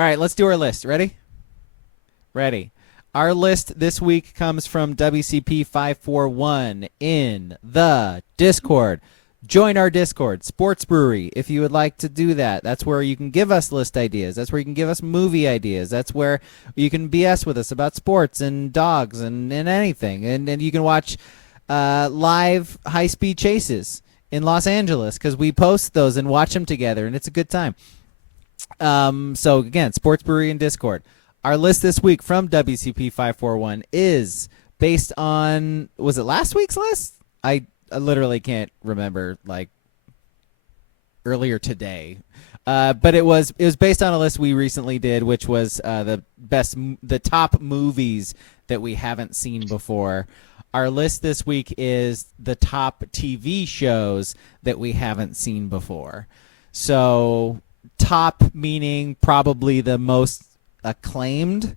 All right, let's do our list. Ready? Ready. Our list this week comes from WCP 541 in the Discord. Join our Discord, Sports Brewery, if you would like to do that. That's where you can give us list ideas. That's where you can give us movie ideas. That's where you can BS with us about sports and dogs and anything. And you can watch live high-speed chases in Los Angeles because we post those and watch them together, and it's a good time. So, again, Sports Brewery and Discord. Our list this week from WCP 541 is based on, was it last week's list? I literally can't remember, like, earlier today. But it was based on a list we recently did, which was the top movies that we haven't seen before. Our list this week is the top TV shows that we haven't seen before. So top meaning probably the most acclaimed,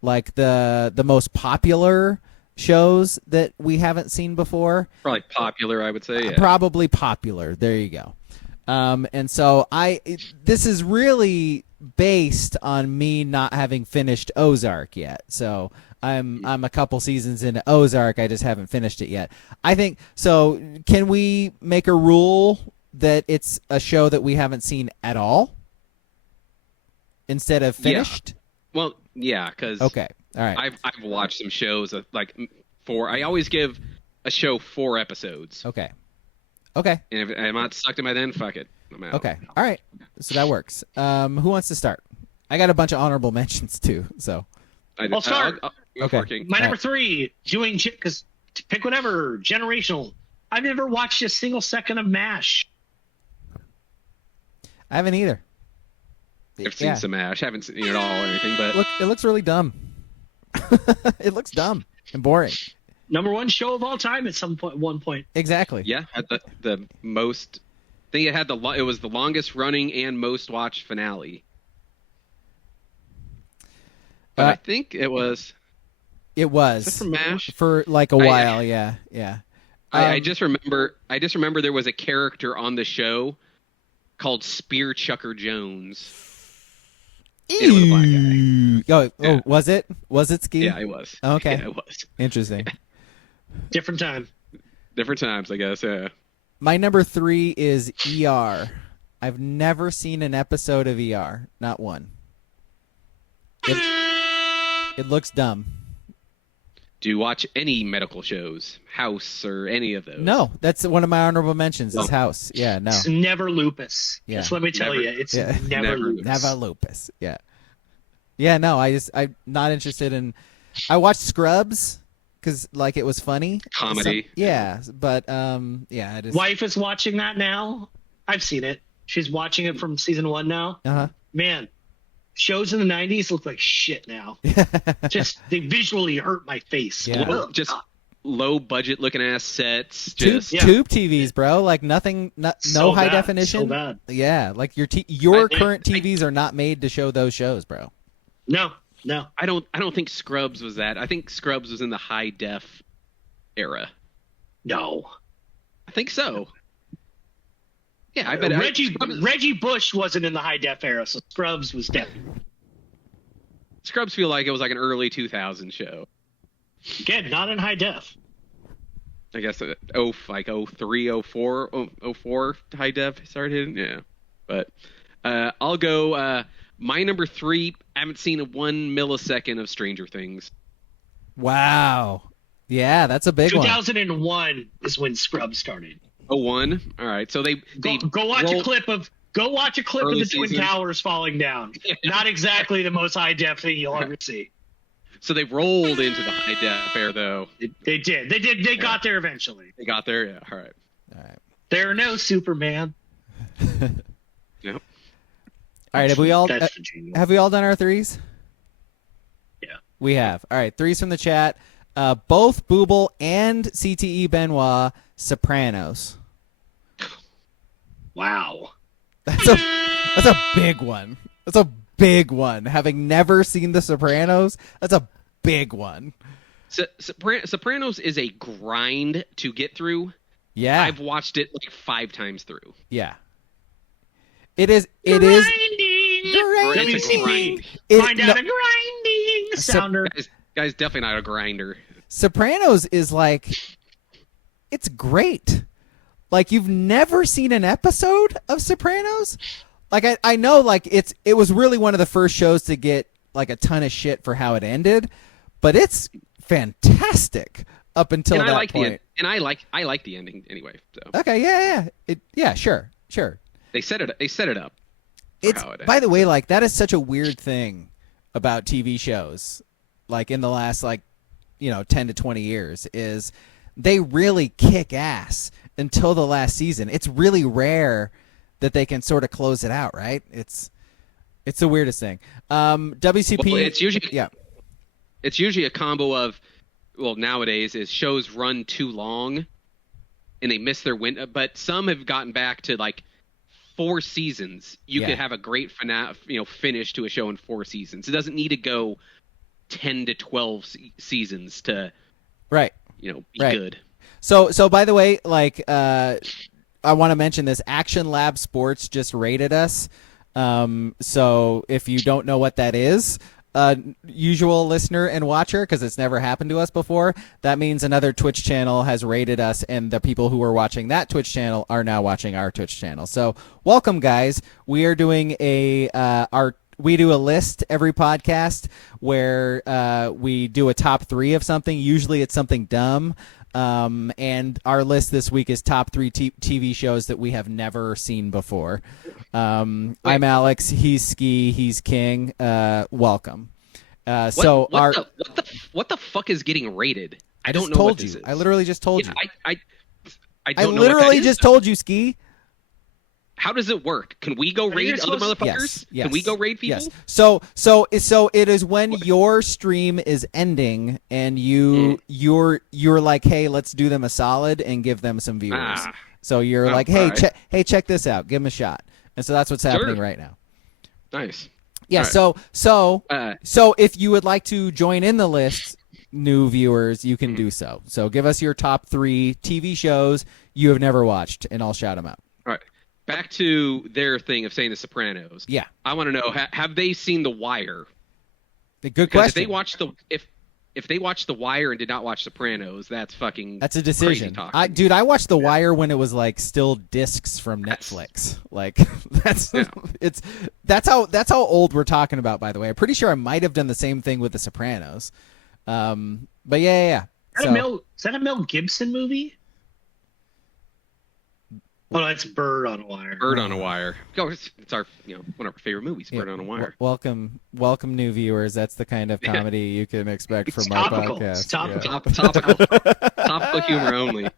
like the most popular shows that we haven't seen before. Probably popular, I would say. Yeah. Probably popular. There you go. And so this is really based on me not having finished Ozark yet. So I'm a couple seasons into Ozark. I just haven't finished it yet. I think so. Can we make a rule that it's a show that we haven't seen at all instead of finished? Yeah. Well, yeah, because okay. All right. I've watched some shows of like I always give a show 4 episodes. Okay. And if I'm not sucked in by then, fuck it. I'm out. Okay. All right. So that works. Who wants to start? I got a bunch of honorable mentions too. So I'll start. Okay. My number 3, doing because pick whatever generational. I've never watched a single second of MASH. I haven't either. I've seen some MASH. I haven't seen it all or anything, but look, it looks really dumb. It looks dumb and boring. Number 1 show of all time at one point. Exactly. Yeah, had the most. I think it was the longest running and most watched finale. But I think it was. It was. Is that for MASH? For like a while, yeah. I just remember there was a character on the show called Spear Chucker Jones. It was a black guy. Oh, was it? Was it Ski? Yeah, it was. Okay. Yeah, it was. Interesting. Different time. Different times, I guess, yeah. My number 3 is ER. I've never seen an episode of ER. Not one. It looks dumb. Do you watch any medical shows? House or any of those? No, that's one of my honorable mentions is House. Yeah, no. It's never lupus. Yeah. Just let me tell you, it's never lupus. Never lupus. Yeah. Yeah, no, I'm not interested in. I watched Scrubs because like it was funny. Comedy. But yeah, it is. Wife is watching that now. I've seen it. She's watching it from season 1 now. Uh-huh. Man, shows in the 90s look like shit now. Just they visually hurt my face. Yeah. Just low budget looking ass sets. Tube TVs, bro. Like nothing, no high definition. So bad. Yeah, like your current TVs are not made to show those shows, bro. No. I don't think Scrubs was that. I think Scrubs was in the high def era. No. I think so. Yeah, I bet Reggie Bush wasn't in the high def era, so Scrubs was definitely. Scrubs feel like it was like an early 2000 show. Again, not in high def. I guess like 03, 04, 04 high def started. Yeah, but I'll go. My number 3. I haven't seen 1 millisecond of Stranger Things. Wow. Yeah, that's a big 2001 is when Scrubs started. 01. All right, so they go watch a clip of the season. Twin Towers falling down. Yeah. Not exactly the most high def thing you'll ever see. So they rolled into the high def era, though. They did. They got there eventually. They got there. Yeah. All right. There are no Superman. Yep. All right. Have we all done our 3s? Yeah. We have. All right. 3s from the chat. Both Booble and CTE Benoit, Sopranos. Wow. That's a big one. That's a big one. Having never seen The Sopranos, that's a big one. Sopranos is a grind to get through. Yeah. I've watched it like 5 times through. Yeah. It is. It is. WCP. It- Find out a grinding sounder. Guy's definitely not a grinder. Sopranos is like, it's great. Like, you've never seen an episode of Sopranos? Like, I know, like, it was really one of the first shows to get, like, a ton of shit for how it ended, but it's fantastic up until And that I like point. I like the ending anyway. So Okay, yeah. Sure. they set it up. It's, how it by the ends. way, like, that is such a weird thing about TV shows, like, in the last, like, 10 to 20 years, is they really kick ass until the last season. It's really rare that they can sort of close it out, right? It's the weirdest thing. WCP. Well, it's usually yeah. It's usually a combo of, well, nowadays is shows run too long, and they miss their window. But some have gotten back to like 4 seasons. You could have a great finish to a show in 4 seasons. It doesn't need to go 10 to 12 seasons to Right. be Right. good. So by the way, like, I want to mention this. Action Lab Sports just rated us. So if you don't know what that is, usual listener and watcher, because it's never happened to us before, that means another Twitch channel has rated us, and the people who are watching that Twitch channel are now watching our Twitch channel. So welcome, guys. We are doing we do a list every podcast where we do a top 3 of something. Usually it's something dumb. And our list this week is top 3 TV shows that we have never seen before. I'm Alex. He's Ski. He's King. Welcome. What the fuck is getting rated? I don't know what this is. I literally just told you. I I don't know what that literally is. just told you, Ski. How does it work? Can we go raid other motherfuckers? Yes. Can we go raid people? Yes. So it is when your stream is ending and you're like, hey, let's do them a solid and give them some viewers. So you're like, hey, right. check this out, give them a shot. And so that's what's happening right now. Nice. Yeah. All right. So if you would like to join in the list, new viewers, you can do so. So give us your top 3 TV shows you have never watched, and I'll shout them out. All right. Back to their thing of saying The Sopranos. Yeah. I want to know, have they seen The Wire? Good question. If they watched The Wire and did not watch Sopranos, that's a decision. talk. I watched The Wire when it was like still discs from Netflix. Like that's how old we're talking about. By the way, I'm pretty sure I might have done the same thing with The Sopranos. But yeah. Is that a Mel Gibson movie? Oh, that's Bird on a Wire. Bird on a Wire. It's our one of our favorite movies. Bird on a Wire. Welcome, new viewers. That's the kind of comedy you can expect from our podcast. It's topical. Topical humor only.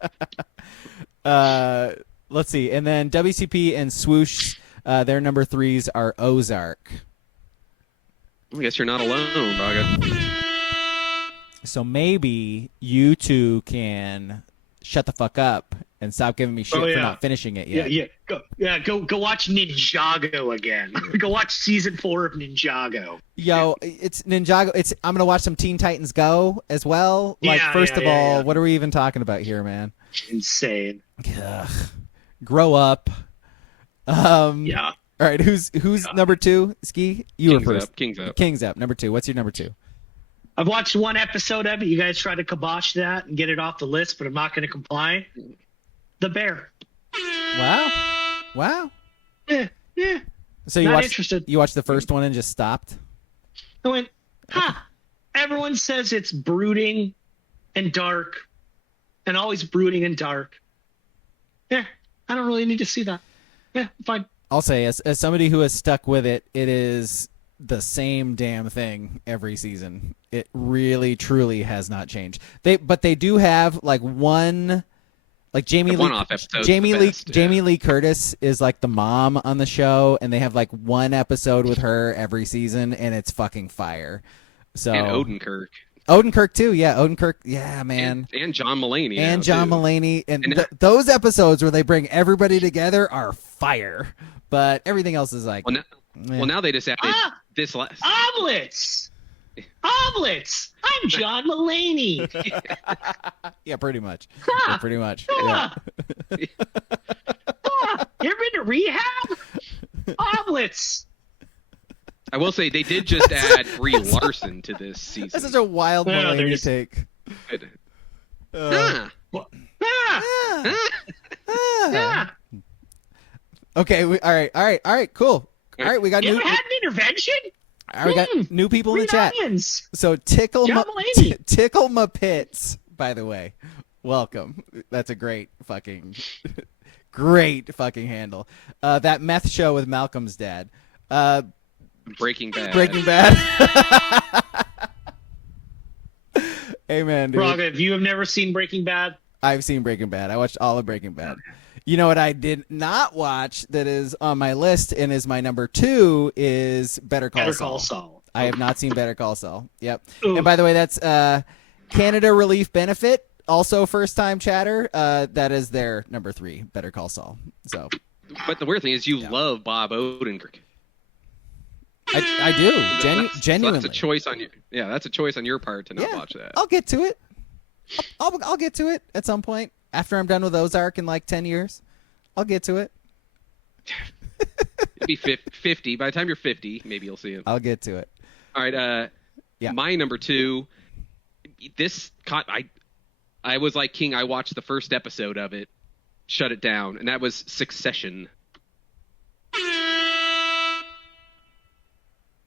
Let's see, and then WCP and Swoosh, their number 3s are Ozark. I guess you're not alone, Braga. So maybe you two can shut the fuck up and stop giving me shit for not finishing it yet. Go watch Ninjago again. Go watch season 4 of Ninjago. Yo, it's Ninjago. I'm gonna watch some Teen Titans Go as well. First of all, what are we even talking about here, man? Insane. Ugh. Grow up. All right, who's number 2? Ski, you were first. King's up. Number 2. What's your number 2? I've watched 1 episode of it. You guys try to kibosh that and get it off the list, but I'm not going to comply. The Bear. Wow. Yeah. So Interested. You watched the first one and just stopped? I went, everyone says it's brooding and dark and always brooding and dark. Yeah, I don't really need to see that. Yeah, fine. I'll say, as somebody who has stuck with it, it is the same damn thing every season. It really, truly has not changed. But they do have one, like Jamie Lee Curtis is like the mom on the show, and they have like 1 episode with her every season, and it's fucking fire. So and Odenkirk too, yeah. Odenkirk, yeah, man. And John Mulaney. And John Mulaney. And those episodes where they bring everybody together are fire. But everything else is like... Well, now they just added this last... Omelets! I'm John Mulaney. Yeah, pretty much. Ah, yeah, pretty much. Ah, Yeah. You ever been to rehab? Omelets! I will say they did just add Brie Larson to this season. That's such a wild Mulaney take. Ah. Ah. Okay. All right. Cool. All right. We got You new. ever had an intervention? All right, we got new people in the Green chat. onions. So tickle John Mulaney. tickle my pits. By the way, welcome. That's a great fucking handle. That meth show with Malcolm's dad. Breaking Bad. Breaking Bad. Amen, dude. Braga, if you have never seen Breaking Bad, I've seen Breaking Bad. I watched all of Breaking Bad. You know what I did not watch that is on my list and is my number 2 is Better Call Saul. I have not seen Better Call Saul. Yep. Ooh. And by the way, that's Canada Relief Benefit, also first time chatter. That is their number 3, Better Call Saul. So, But the weird thing is you love Bob Odenkirk. I do. Genuinely. So that's a choice on you. Yeah, that's a choice on your part to not Yeah, watch that. I'll get to it. I'll get to it at some point after I'm done with Ozark in like 10 years. I'll get to it. It'd be 50. By the time you're 50, maybe you'll see it. I'll get to it. All right. Yeah. My number 2. This caught. I was like King. I watched the first episode of it, shut it down, and that was Succession.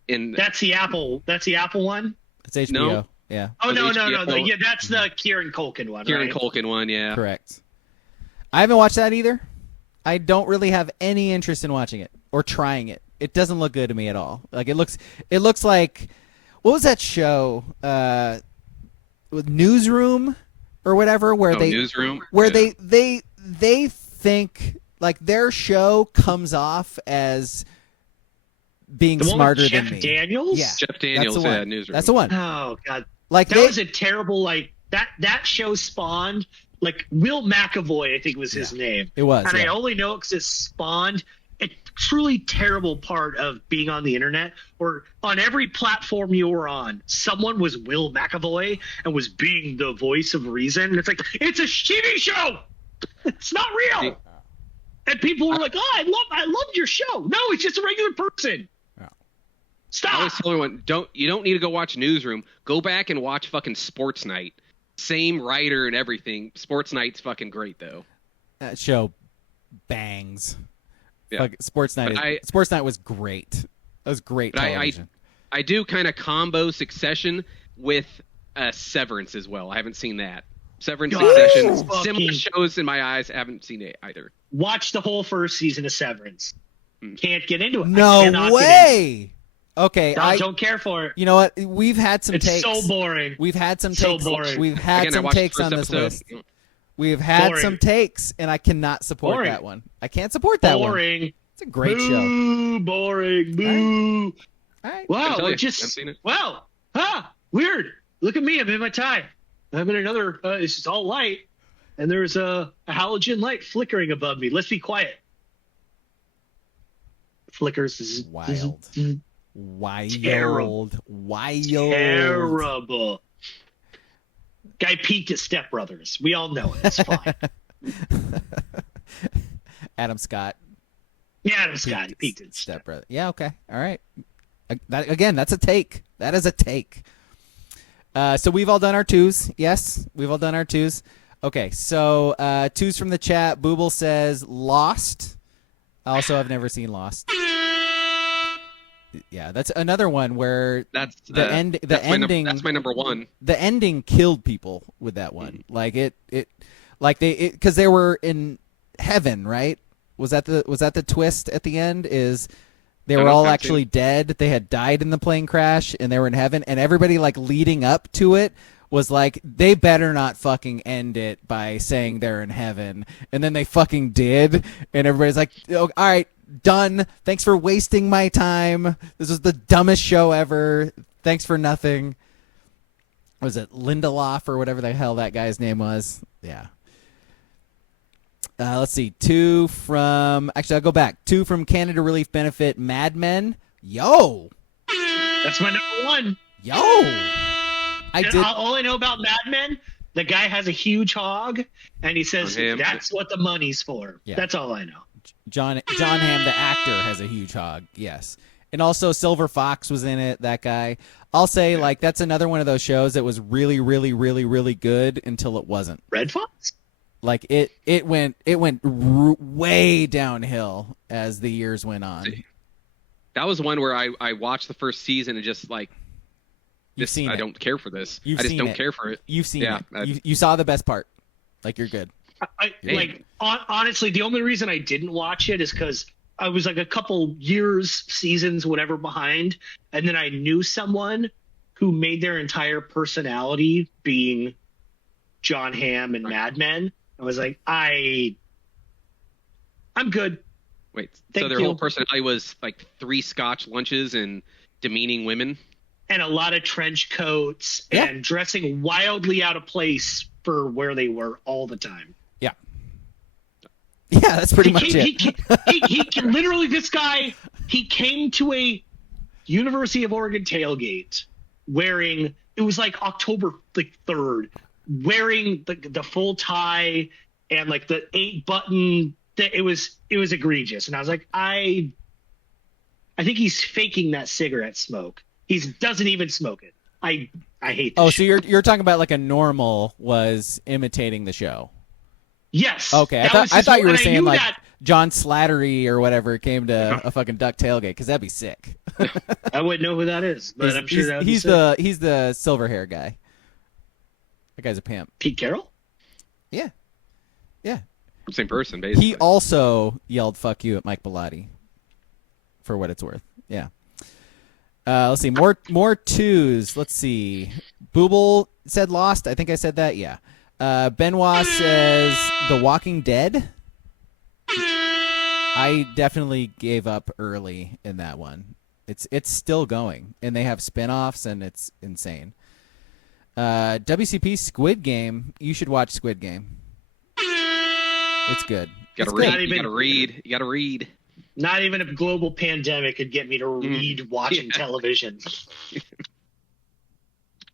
that's the Apple. That's the Apple one. It's HBO. No. Yeah. Oh no, HBO. yeah, that's the Kieran Culkin one. Kieran right? Culkin one. Yeah. Correct. I haven't watched that either. I don't really have any interest in watching it or trying it. It doesn't look good to me at all. Like it looks like, what was that show? With Newsroom or whatever, where Newsroom. where Yeah. they think like their show comes off as being The one smarter with than Jeff me. Daniels. Yeah. Jeff Daniels. That's the Yeah, one. Newsroom. That's the one. Oh god, Like that was a terrible that show spawned Will McAvoy, I think was his name. It was. And Yeah. I only know it because it spawned a truly terrible part of being on the internet, or on every platform you were on, someone was Will McAvoy and was being the voice of reason. And it's like, it's a TV show. It's not real. And people were like, "Oh, I loved your show." No, it's just a regular person. Yeah. I Stop. always tell everyone, you don't need to go watch Newsroom. Go back and watch fucking Sports Night. Same writer and everything. Sports Night's fucking great though. That show bangs. Yeah. Fuck, Sports Night. Sports Night was great. That was great But television. I do kind of combo Succession with Severance as well. I haven't seen that. Severance, God, Succession, fucking- similar shows in my eyes. I haven't seen it either. Watch the whole first season of Severance. Can't get into it. I No cannot get into it. way. Okay, I don't care for it. You know what? We've had some It's takes. so boring. We've had some So takes. boring. We've had Again, I some watched the takes first on this episode. list. We've had Boring. some takes, and I cannot support Boring. that one. I can't support that one. Boring. It's a great show. Boo, boring. Boo. All right. Wow, tell we're you, I've just seen it. wow. Weird. Look at me. I'm in my tie. I'm in another. It's just all light, and there's a halogen light flickering above me. Let's be quiet. Flickers. Wild. Terrible. Wild. Terrible. Guy peeked at Step Brothers. We all know it. It's fine. Adam Scott. Yeah, Adam Scott. He peeked at Step. Step Brother. Yeah. Okay. All right. Again, that's a take. That is a take. So we've all done our twos. Yes, we've all done our twos. Okay, so twos from the chat. Booble says Lost. Also, I've never seen Lost. Yeah, that's another one where That's the ending. That's my number 1. The ending killed people with that one. Like because they were in heaven, right? Was that the twist at the end? Is they were all actually dead. They had died in the plane crash, and they were in heaven. And everybody like leading up to it was like, they better not fucking end it by saying they're in heaven. And then they fucking did, and everybody's like, oh, all right, done. Thanks for wasting my time. This was the dumbest show ever. Thanks for nothing. Was it Lindelof or whatever the hell that guy's name was? Yeah. Let's see. I'll go back. 2 from Canada Relief Benefit, Mad Men. Yo. That's my number 1. Yo. All I know about Mad Men, the guy has a huge hog, and he says that's what the money's for. Yeah. That's all I know. John Hamm, the actor, has a huge hog. Yes. And also Silver Fox was in it, that guy. I'll say, like, that's another one of those shows that was really, really, really, really good until it wasn't. Red Fox? Like, it went way downhill as the years went on. That was one where I watched the first season and just like, I don't care for this. You've I just seen don't it. care for it. You've seen Yeah, it. You saw the best part. Like, you're good. Honestly, the only reason I didn't watch it is because I was like a couple years, seasons, whatever behind, and then I knew someone who made their entire personality being John Hamm and Mad Men. I was like, I'm good. Wait, Thank so their you. whole personality was like 3 Scotch lunches and demeaning women? And a lot of trench coats Yeah. and dressing wildly out of place for where they were all the time. Yeah, that's pretty much it. He literally, this guy, he came to a University of Oregon tailgate wearing, it was like October 3rd, wearing the full tie and like the 8-button. It was egregious. And I was like, I think he's faking that cigarette smoke. He doesn't even smoke it. I hate this Oh, so shit. you're talking about like a normal was imitating the show. Yes. Okay, I that thought you were and I saying knew like that. John Slattery or whatever came to a fucking duck tailgate, because that'd be sick. I wouldn't know who that is, but I'm sure that would be he's sick. he's the silver hair guy. That guy's a pimp. Pete Carroll? Yeah. Same person, basically. He also yelled "fuck you" at Mike Bellotti, for what it's worth. Yeah. Let's see. More twos. Let's see. Booble said Lost. I think I said that. Yeah. Benoit says The Walking Dead. I definitely gave up early in that one. It's still going, and they have spin-offs, and it's insane. WCP Squid Game. You should watch Squid Game. It's good. You gotta It's read. good. You gotta read. Not even a global pandemic could get me to read watching television.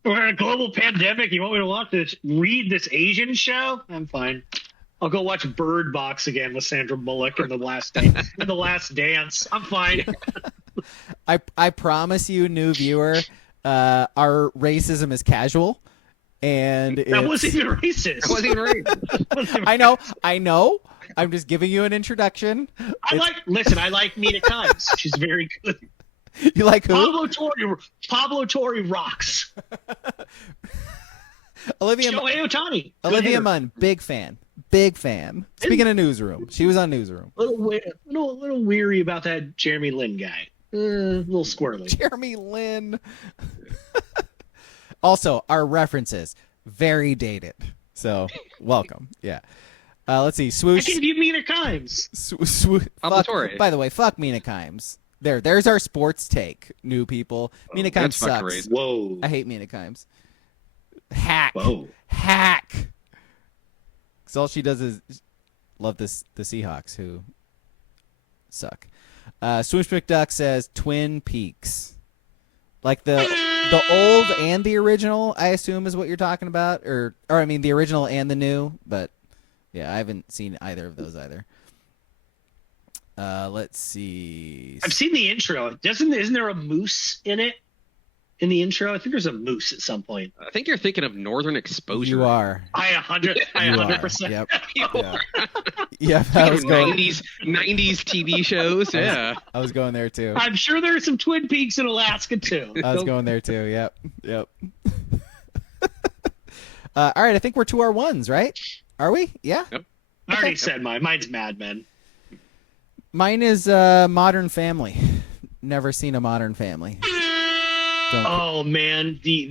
We're in a global pandemic. You want me to read this Asian show? I'm fine. I'll go watch Bird Box again with Sandra Bullock in the last dance. I'm fine. I promise you, new viewer, our racism is casual, and That wasn't even racist. I wasn't even reading. I know. I'm just giving you an introduction. I like Mina Kimes. She's very good. You like who? Pablo Torre rocks. Olivia Shohei Ohtani. Olivia Munn, big fan. Speaking of Newsroom, she was on Newsroom. Little weary about that Jeremy Lin guy. A little squirrely. Jeremy Lin. Also, our references very dated. So welcome. Yeah. Let's see. I Swoosh. gave you Mina Kimes. Pablo Torre. By the way, fuck Mina Kimes. There's our sports take, new people. Mina Kimes That's fucking sucks. racist. Whoa. I hate Mina Kimes. Hack. Whoa. Hack. Because all she does is love the Seahawks, who suck. Swoosh McDuck says Twin Peaks. Like the old and the original, I assume, is what you're talking about, or I mean the original and the new. But yeah, I haven't seen either of those either. Let's see. I've seen the intro. Isn't there a moose in it? In the intro, I think there's a moose at some point. I think you're thinking of Northern Exposure. You are. I 100%. Yep. Yeah. Yeah. I was going. 90s TV shows. Yeah. I was going there too. I'm sure there are some Twin Peaks in Alaska too. I was going there too. Yep. All right. I think we're to our ones, right? Are we? Yeah. Yep. I already said mine. Mine's Mad Men. Mine is Modern Family. Never seen a Modern Family. Oh man, the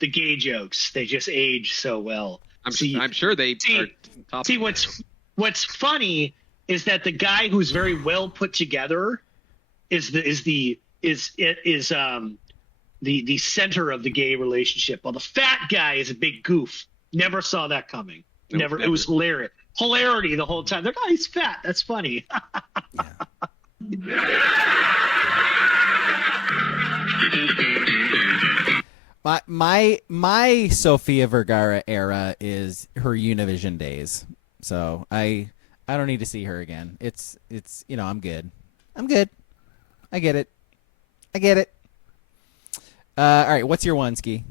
gay jokes, they just age so well. I'm sure they are top. See what's funny is that the guy who's very well put together is the center of the gay relationship, while the fat guy is a big goof. Never saw that coming. Never. It was hilarious. Hilarity the whole time. They're like, oh, he's fat. That's funny. My Sofia Vergara era is her Univision days. So I don't need to see her again. It's I'm good. I get it. All right, what's your one, Ski?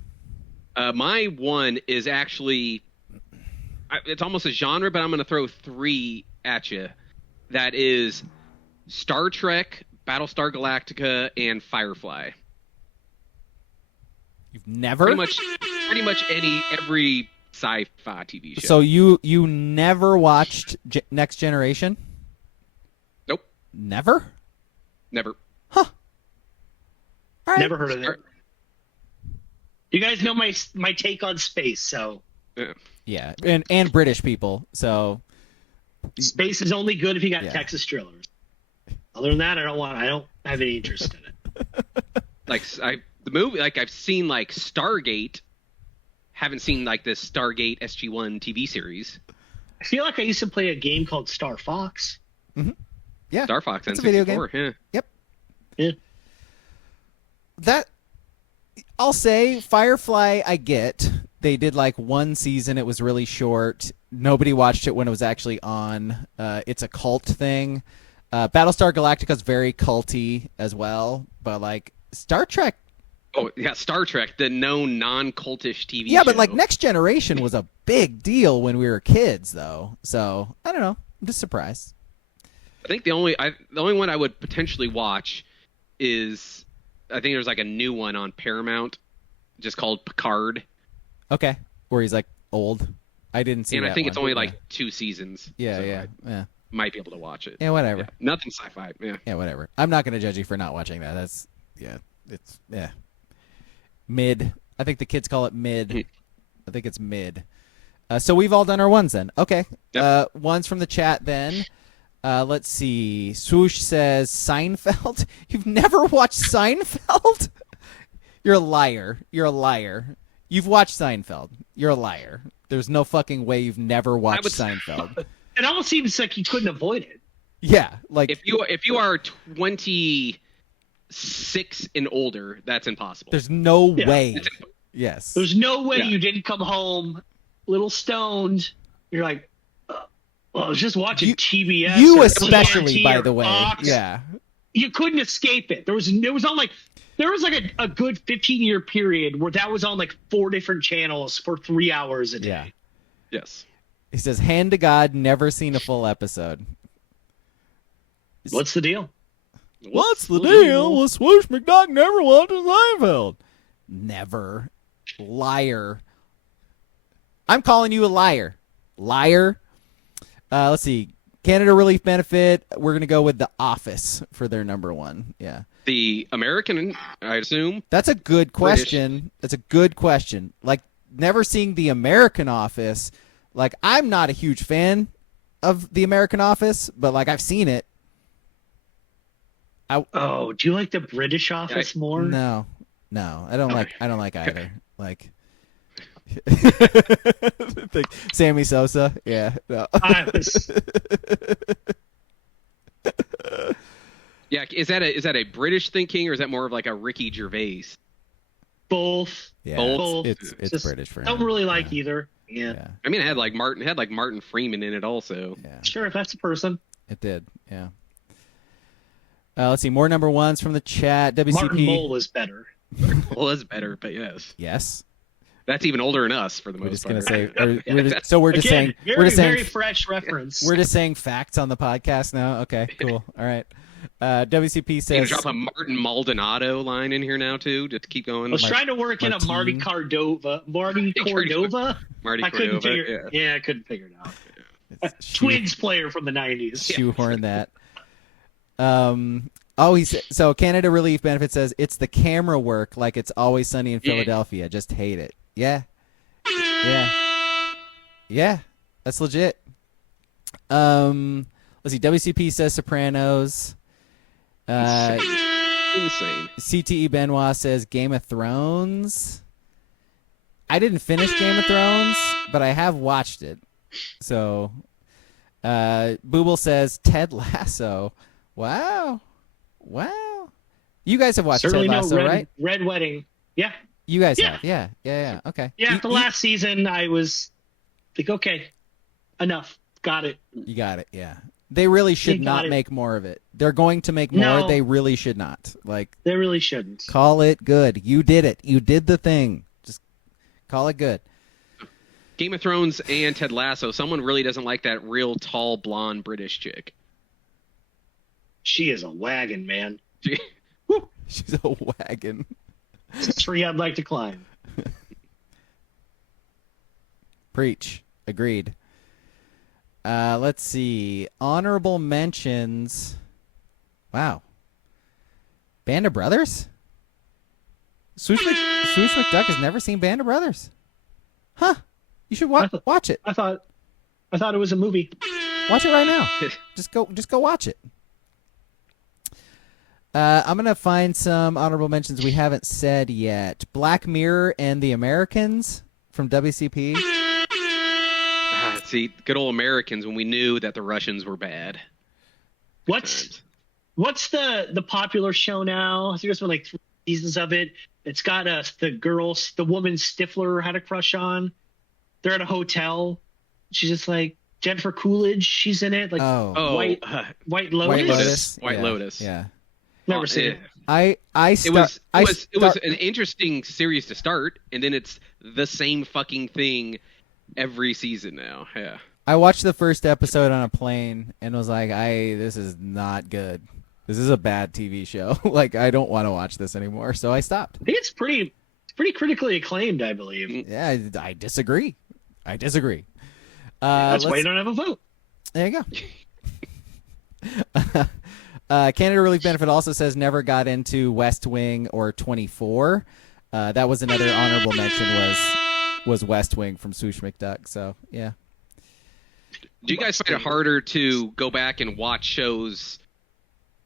My one is actually, it's almost a genre, but I'm going to throw three at you. That is Star Trek, Battlestar Galactica, and Firefly. You've never? Pretty much every sci-fi TV show. So you never watched Next Generation? Nope. Never? Never. Huh. All right. Never heard of it. You guys know my take on space, so Yeah. Yeah, and British people. So space is only good if you got Yeah. Texas drillers. Other than that, I don't have any interest in it. Like the movie, like I've seen like Stargate. Haven't seen like this Stargate SG-1 TV series. I feel like I used to play a game called Star Fox. yeah, Star Fox That's N64. a video game. Yeah. Yep. Yeah. That I'll say Firefly I get. They did like one season. It was really short. Nobody watched it when it was actually on. It's a cult thing. Battlestar Galactica is very culty as well. But like Star Trek. Oh yeah, Star Trek, the known non-cultish TV show. Yeah, but like Next Generation was a big deal when we were kids, though. So I don't know. I'm just surprised. I think the only one I would potentially watch is, I think there's like a new one on Paramount, just called Picard. Okay, where he's like old. I didn't see. And that I think it's one. only Yeah. like 2 seasons. Yeah, so yeah, I yeah. might be able to watch it. Yeah, whatever. Yeah, nothing sci-fi. Yeah. Yeah, whatever. I'm not going to judge you for not watching that. That's mid. I think the kids call it mid. I think it's mid. So we've all done our ones then. Okay. Yep. Ones from the chat then. Let's see. Swoosh says Seinfeld. You've never watched Seinfeld? You're a liar. You're a liar. You've watched Seinfeld. You're a liar. There's no fucking way you've never watched Seinfeld. It almost seems like you couldn't avoid it. Yeah, like If you are 26 and older, that's impossible. there's no Yeah. way. Yes. There's no way Yeah. you didn't come home a little stoned. You're like, well, I was just watching TBS. You or especially, TNT by or the way. Fox. Yeah. You couldn't escape it. There was like a good 15-year period where that was on like 4 different channels for 3 hours a day. Yeah. Yes. He says, hand to God, never seen a full episode. What's the deal? What's the deal with Swoosh McDuck never watched Seinfeld? Never. Liar. I'm calling you a liar. Liar. Let's see. Canada Relief Benefit, we're going to go with The Office for their number one. Yeah. The American, I assume. That's a good question. That's a good question. Like, never seeing The American Office. Like, I'm not a huge fan of The American Office, but, like, I've seen it. Oh, do you like the British Office more? No, I don't like either. Like, like Sammy Sosa. Yeah. No. I was- Yeah, is that a British thinking, or is that more of like a Ricky Gervais? both. Yeah. Both. It's Just British for him. Don't really like Yeah. either. Yeah. Yeah. I mean, it had like Martin Freeman in it also. Yeah. Sure, if that's a person. It did. Yeah. Let's see more number ones from the chat. WCP. Martin Mull is better. Well, that's better, but yes, Yes. that's even older than us for the We're most just gonna part. say. We're just Again, saying. very, We're just saying. very fresh reference. We're just saying facts on the podcast now. Okay. Cool. All right. WCP You says. drop a Martin Maldonado line in here now too, just to keep going. I was trying to work in a Marty Cardone. Cordova. Marty I couldn't Cordova, figure. yeah. Yeah, I couldn't figure it out. It's shoe- Twins player from the 90s. shoehorn that. So Canada Relief Benefit says it's the camera work, like It's Always Sunny in Yeah. Philadelphia. Just hate it. Yeah. That's legit. Let's see. WCP says Sopranos. Insane. CTE Benoit says Game of Thrones. I didn't finish Game of Thrones, but I have watched it. So, Booble says Ted Lasso. Wow. You guys have watched Certainly Ted no Lasso, right? Red Wedding. Yeah. You guys Yeah. have. Yeah. Okay. Yeah, the last season I was like, okay, enough. Got it. You got it. Yeah. They really should You not gotta- make more of it. They're going to make more. No. They really should not. Like, They really shouldn't. call it good. You did it. You did the thing. Just call it good. Game of Thrones and Ted Lasso. Someone really doesn't like that real tall blonde British chick. She is a wagon, man. She's a wagon. It's a tree I'd like to climb. Preach. Agreed. Let's see. Honorable mentions. Wow. Band of Brothers? Swoosh McDuck has never seen Band of Brothers. Huh. You should watch it. I thought it was a movie. Watch it right now. Just go watch it. I'm gonna find some honorable mentions we haven't said yet. Black Mirror and the Americans from WCP. See, good old Americans when we knew that the Russians were bad. What's the popular show now? I think there's been like 3 seasons of it. It's got the woman Stifler had a crush on. They're at a hotel. She's just like Jennifer Coolidge. She's in it. Like White Lotus. White Lotus. White Yeah, Lotus. Yeah. Never seen it. It was an interesting series to start, and then it's the same fucking thing every season now. Yeah. I watched the first episode on a plane and was like, this is not good. This is a bad TV show. Like, I don't want to watch this anymore. So I stopped. I think it's pretty critically acclaimed, I believe. Yeah, I disagree. That's why you don't have a vote. There you go. Canada Relief Benefit also says never got into West Wing or 24. That was another honorable mention was West Wing from Swoosh McDuck. So, yeah. Do you guys find it harder to go back and watch shows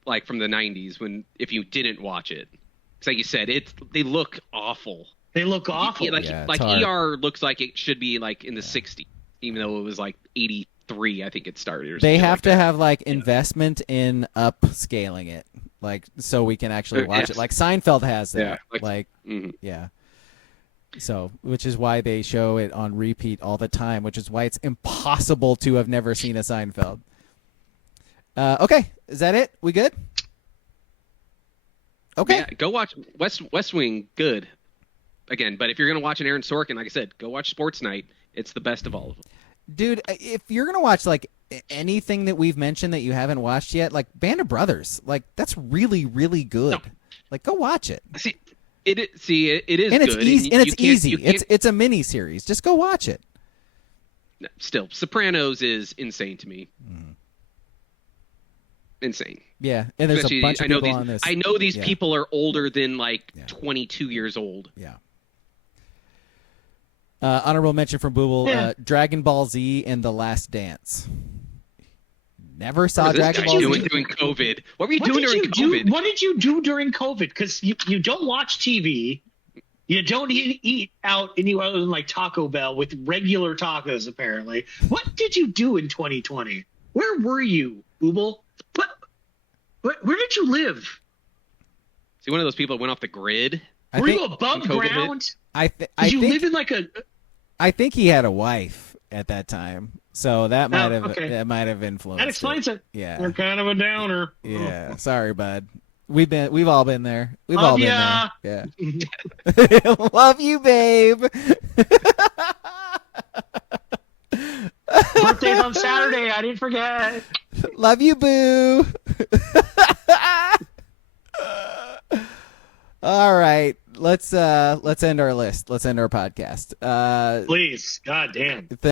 like from the 90s if you didn't watch it? Because like you said, they look awful. They look awful. Like ER looks like it should be like in the 60s, even though it was like 83, I think it started. Or they have like to that. have like investment in upscaling it, like so we can actually watch it. Like Seinfeld has that. Yeah, yeah. So, which is why they show it on repeat all the time, which is why it's impossible to have never seen a Seinfeld. Okay, is that it? We good? Okay. Yeah, go watch West Wing. Good. Again, but if you're gonna watch an Aaron Sorkin, like I said, go watch Sports Night. It's the best of all of them. Dude, if you're gonna watch like anything that we've mentioned that you haven't watched yet, like Band of Brothers, like that's really, really good. No. Like, go watch it. It is and it's good. Easy, and it's easy. You can't, it's a mini series. Just go watch it. Still, Sopranos is insane to me. Insane. Yeah, and there's a bunch of people on this. I know these people are older than 22 years old. Yeah. Honorable mention from Booble, Dragon Ball Z and The Last Dance. Never saw Dragon Ball Z. During COVID? What were you doing during COVID? What did you do during COVID? Because you don't watch TV. You don't eat out anywhere other than like Taco Bell with regular tacos, apparently. What did you do in 2020? Where were you, Booble? Where did you live? See, one of those people that went off the grid. Were you above ground? Did you live in like a... I think he had a wife at that time, so that might have influenced. That explains it. Yeah, you're kind of a downer. Yeah, sorry, bud. We've all been there. We've all been there. Yeah. Love you, babe. Birthday's on Saturday. I didn't forget. Love you, boo. All right, let's end our list. Let's end our podcast. Please, God damn.